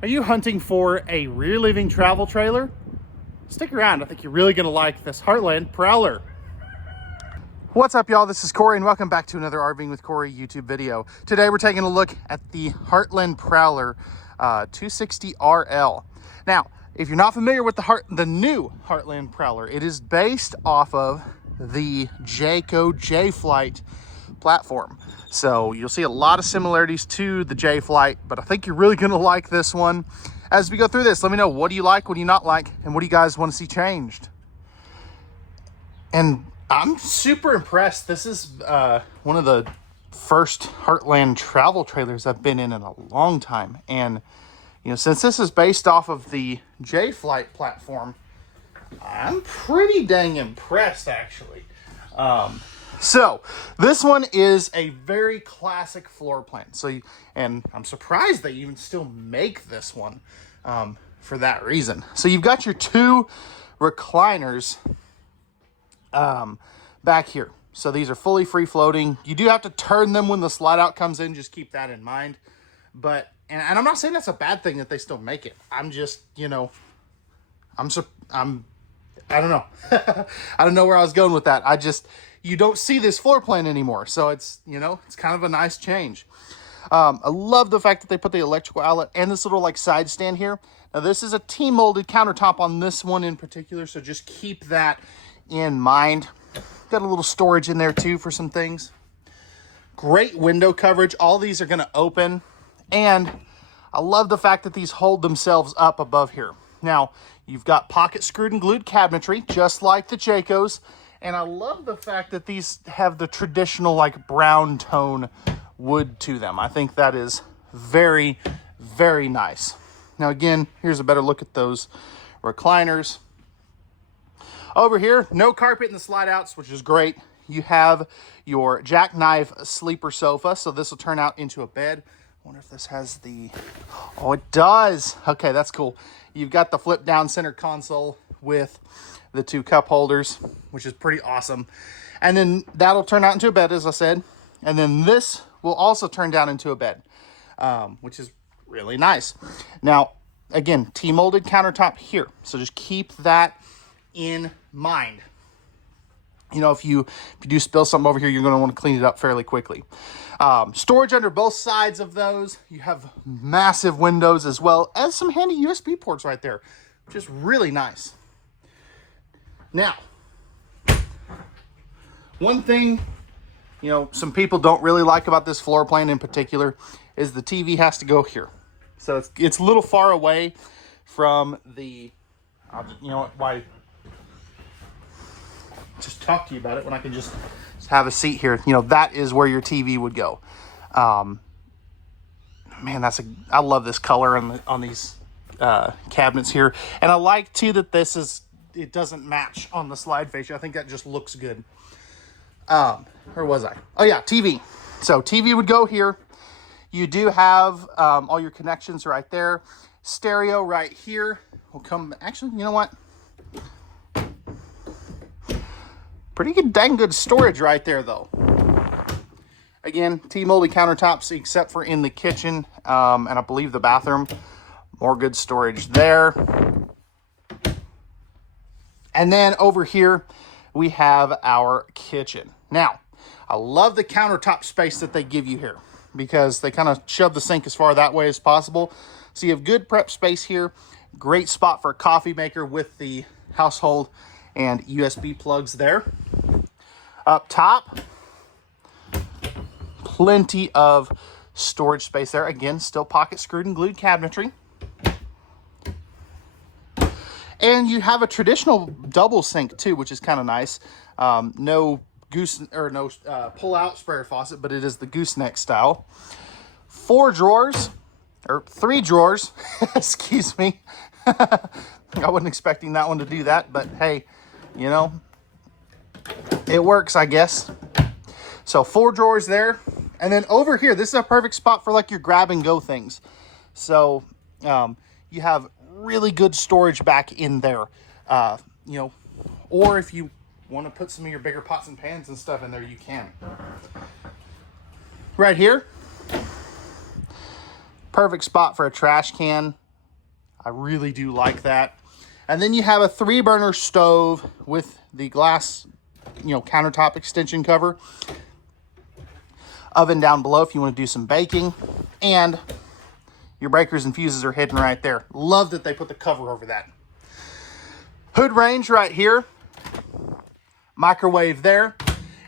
Are you hunting for a rear living travel trailer? Stick around, I think you're really gonna like this Heartland Prowler. What's up, y'all? This is Cory and welcome back to another RVing with Cory YouTube video. Today we're taking a look at the Heartland Prowler 2601RLS. Now, if you're not familiar with the new Heartland Prowler, it is based off of the Jayco J-Flight platform. So you'll see a lot of similarities to the J-Flight, but I think you're really gonna like this one. As we go through this, let me know, what do you like, what do you not like, and what do you guys want to see changed? And I'm super impressed. This is one of the first Heartland travel trailers I've been in a long time. And, you know, since this is based off of the J-Flight platform, I'm pretty dang impressed, actually. So this one is a very classic floor plan. And I'm surprised they even still make this one for that reason. So you've got your two recliners back here. So these are fully free floating. You do have to turn them when the slide out comes in. Just keep that in mind. But, and I'm not saying that's a bad thing that they still make it. I'm just, you know, I don't know. I don't know where I was going with that. You don't see this floor plan anymore. So it's, you know, it's kind of a nice change. I love the fact that they put the electrical outlet and this little like side stand here. Now this is a T-molded countertop on this one in particular. So just keep that in mind. Got a little storage in there too for some things. Great window coverage. All these are going to open. And I love the fact that these hold themselves up above here. Now, you've got pocket screwed and glued cabinetry, just like the Jaycos. And I love the fact that these have the traditional like brown tone wood to them. I think that is very, very nice. Now again, here's a better look at those recliners. Over here, no carpet in the slide outs, which is great. You have your jackknife sleeper sofa. So this will turn out into a bed. I wonder if this has the, oh, it does. Okay, that's cool. You've got the flip down center console with the two cup holders, which is pretty awesome. And then that'll turn out into a bed, as I said. And then this will also turn down into a bed, which is really nice. Now, again, T-molded countertop here. So just keep that in mind. You know, if you do spill something over here, you're going to want to clean it up fairly quickly. Storage under both sides of those. You have massive windows as well as some handy USB ports right there, which is really nice. Now, one thing, you know, some people don't really like about this floor plan in particular is the TV has to go here. So it's a little far away from the, you know what, why just talk to you about it when I can just have a seat here. You know, that is where your TV would go. Man, I love this color on these cabinets here. And I like too that it doesn't match on the slide fascia. I think that just looks good. Where was I? Oh yeah, TV. So TV would go here. You do have all your connections right there. Stereo right here will come. Actually, you know what? Pretty good, dang good storage right there, though. Again, T-molded countertops, except for in the kitchen and I believe the bathroom. More good storage there. And then over here, we have our kitchen. Now, I love the countertop space that they give you here because they kind of shove the sink as far that way as possible. So you have good prep space here. Great spot for a coffee maker with the household and USB plugs there. Up top, plenty of storage space there. Again, still pocket screwed and glued cabinetry. And you have a traditional double sink too, which is kind of nice. No pull out sprayer faucet, but it is the gooseneck style. 3 drawers, excuse me. I wasn't expecting that one to do that, but hey, you know, it works, I guess. So 4 drawers there. And then over here, this is a perfect spot for like your grab and go things. So you have really good storage back in there. You know, or if you want to put some of your bigger pots and pans and stuff in there, you can. Right here, perfect spot for a trash can. I really do like that. And then you have a 3-burner stove with the glass, countertop extension cover. Oven down below if you want to do some baking. And your breakers and fuses are hidden right there. Love that they put the cover over that. Hood range right here. Microwave there.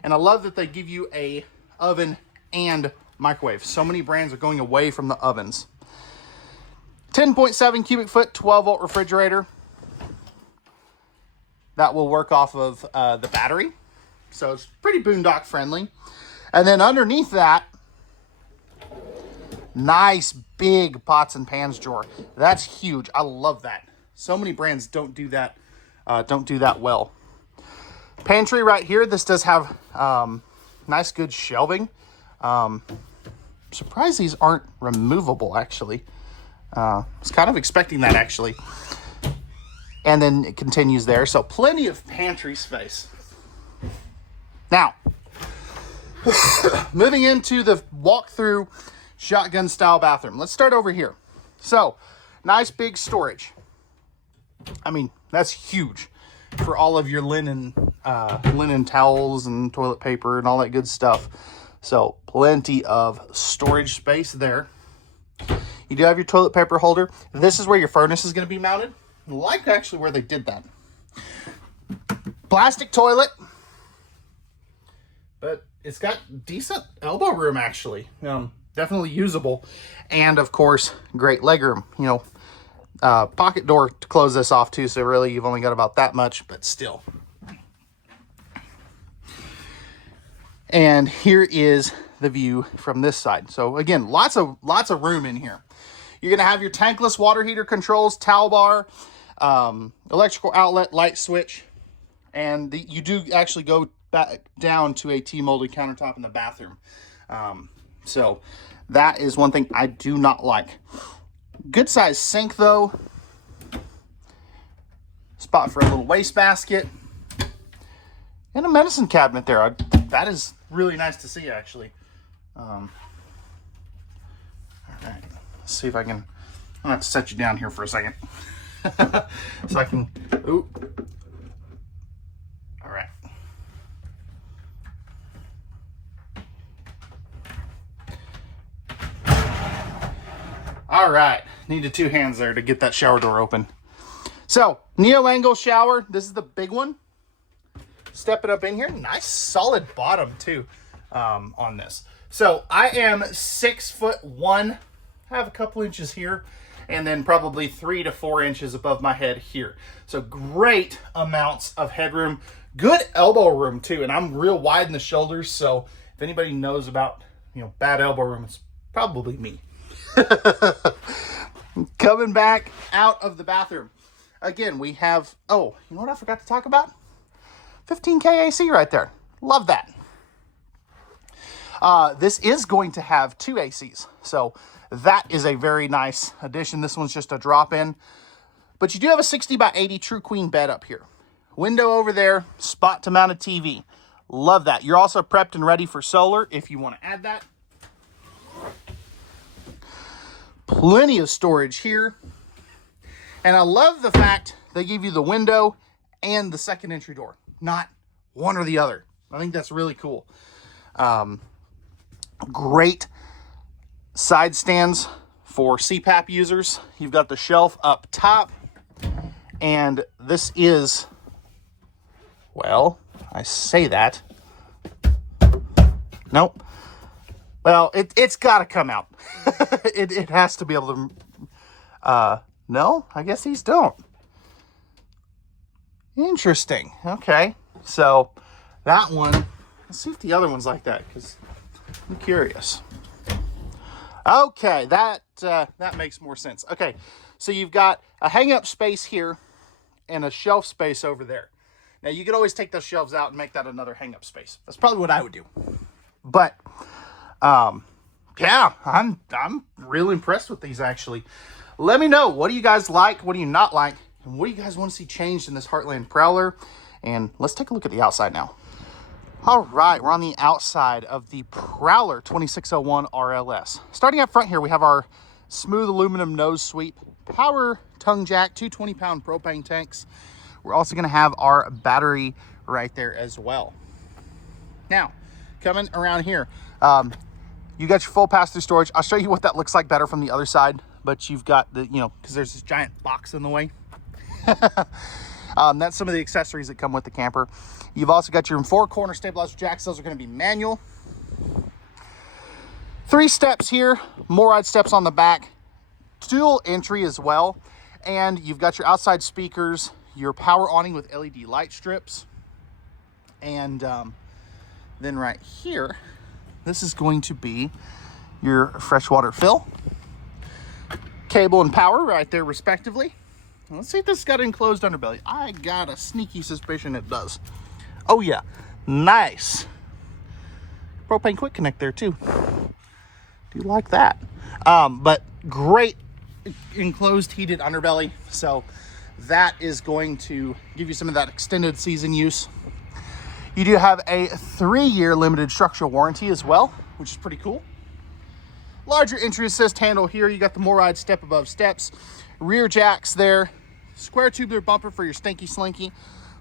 And I love that they give you a oven and microwave. So many brands are going away from the ovens. 10.7 cubic foot, 12 volt refrigerator. That will work off of the battery. So it's pretty boondock friendly. And then underneath that, nice big pots and pans drawer. That's huge. I love that. So many brands don't do that well. Pantry right here. This does have nice good shelving. Surprised these aren't removable actually. I was kind of expecting that actually. And then it continues there. So plenty of pantry space. Now, moving into the walk-through shotgun style bathroom. Let's start over here. So, nice big storage. I mean, that's huge for all of your linen towels and toilet paper and all that good stuff. So, plenty of storage space there. You do have your toilet paper holder. This is where your furnace is going to be mounted. I like actually where they did that. Plastic toilet. But it's got decent elbow room actually. Definitely usable. And of course, great legroom. Pocket door to close this off too. So really you've only got about that much, but still. And here is the view from this side. So again, lots of room in here. You're going to have your tankless water heater controls, towel bar, electrical outlet, light switch. And you do actually go back down to a T-molded countertop in the bathroom. So that is one thing I do not like. Good size sink though. Spot for a little wastebasket. And a medicine cabinet there. That is really nice to see actually. All right. Let's see if I can. I'm gonna have to set you down here for a second. So I can. Ooh. All right. All right. Needed 2 hands there to get that shower door open. So, neo-angle shower. This is the big one. Step it up in here. Nice solid bottom too on this. So, I am 6'1". I have a couple inches here. And then probably 3 to 4 inches above my head here. So, great amounts of headroom. Good elbow room too. And I'm real wide in the shoulders. So, if anybody knows about, bad elbow room, it's probably me. Coming back out of the bathroom. Again, we have, you know what I forgot to talk about? 15K AC right there. Love that. This is going to have 2 ACs. So that is a very nice addition. This one's just a drop-in. But you do have a 60 by 80 true queen bed up here. Window over there, spot to mount a TV. Love that. You're also prepped and ready for solar if you want to add that. Plenty of storage here. And I love the fact they give you the window and the second entry door. Not one or the other. I think that's really cool. Great side stands for CPAP users. You've got the shelf up top. And this is, well, I say that. Nope. Well, it's got to come out. It has to be able to... no, I guess these don't. Interesting. Okay. So, that one... Let's see if the other one's like that, because I'm curious. Okay, that makes more sense. Okay, so you've got a hang-up space here and a shelf space over there. Now, you could always take those shelves out and make that another hang-up space. That's probably what I would do. But... yeah, I'm real impressed with these actually. Let me know, what do you guys like? What do you not like? And what do you guys want to see changed in this Heartland Prowler? And let's take a look at the outside now. All right, we're on the outside of the Prowler 2601RLS. Starting up front here, we have our smooth aluminum nose sweep. power tongue jack, 220-pound propane tanks. We're also going to have our battery right there as well. Now, coming around here, you got your full pass-through storage. I'll show you what that looks like better from the other side, but you've got the, you know, because there's this giant box in the way. That's some of the accessories that come with the camper. You've also got your 4-corner stabilizer jacks. Those are going to be manual. 3 steps here, more ride steps on the back, dual entry as well. And you've got your outside speakers, your power awning with LED light strips. And then right here, this is going to be your freshwater fill, cable and power right there respectively. Let's see if this has got an enclosed underbelly. I got a sneaky suspicion it does. Oh yeah, nice. Propane quick connect there too. Do you like that? But great enclosed heated underbelly. So that is going to give you some of that extended season use. You do have a 3-year limited structural warranty as well, which is pretty cool. Larger entry assist handle here. You got the more ride step above steps, rear jacks there, square tubular bumper for your stinky slinky,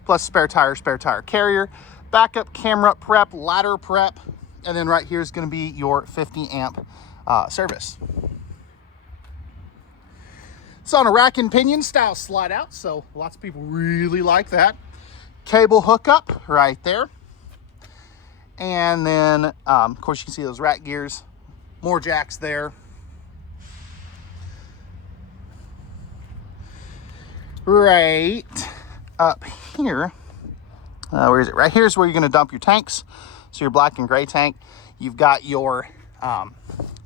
plus spare tire carrier, backup camera prep, ladder prep, and then right here is going to be your 50 amp service. It's on a rack and pinion style slide out, so lots of people really like that. Cable hookup right there. And then, of course, you can see those rack gears. More jacks there. Right up here. Where is it? Right here is where you're going to dump your tanks. So your black and gray tank. You've got your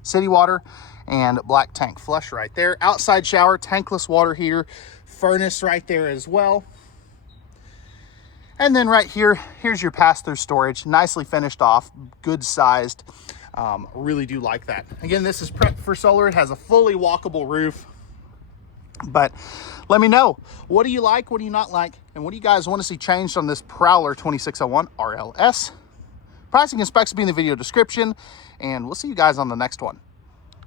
city water and black tank flush right there. Outside shower, tankless water heater, furnace right there as well. And then right here, here's your pass-through storage, nicely finished off, good sized. Really do like that. Again, this is prepped for solar. It has a fully walkable roof. But let me know, what do you like, what do you not like, and what do you guys want to see changed on this Prowler 2601 RLS? Pricing and specs will be in the video description, and we'll see you guys on the next one.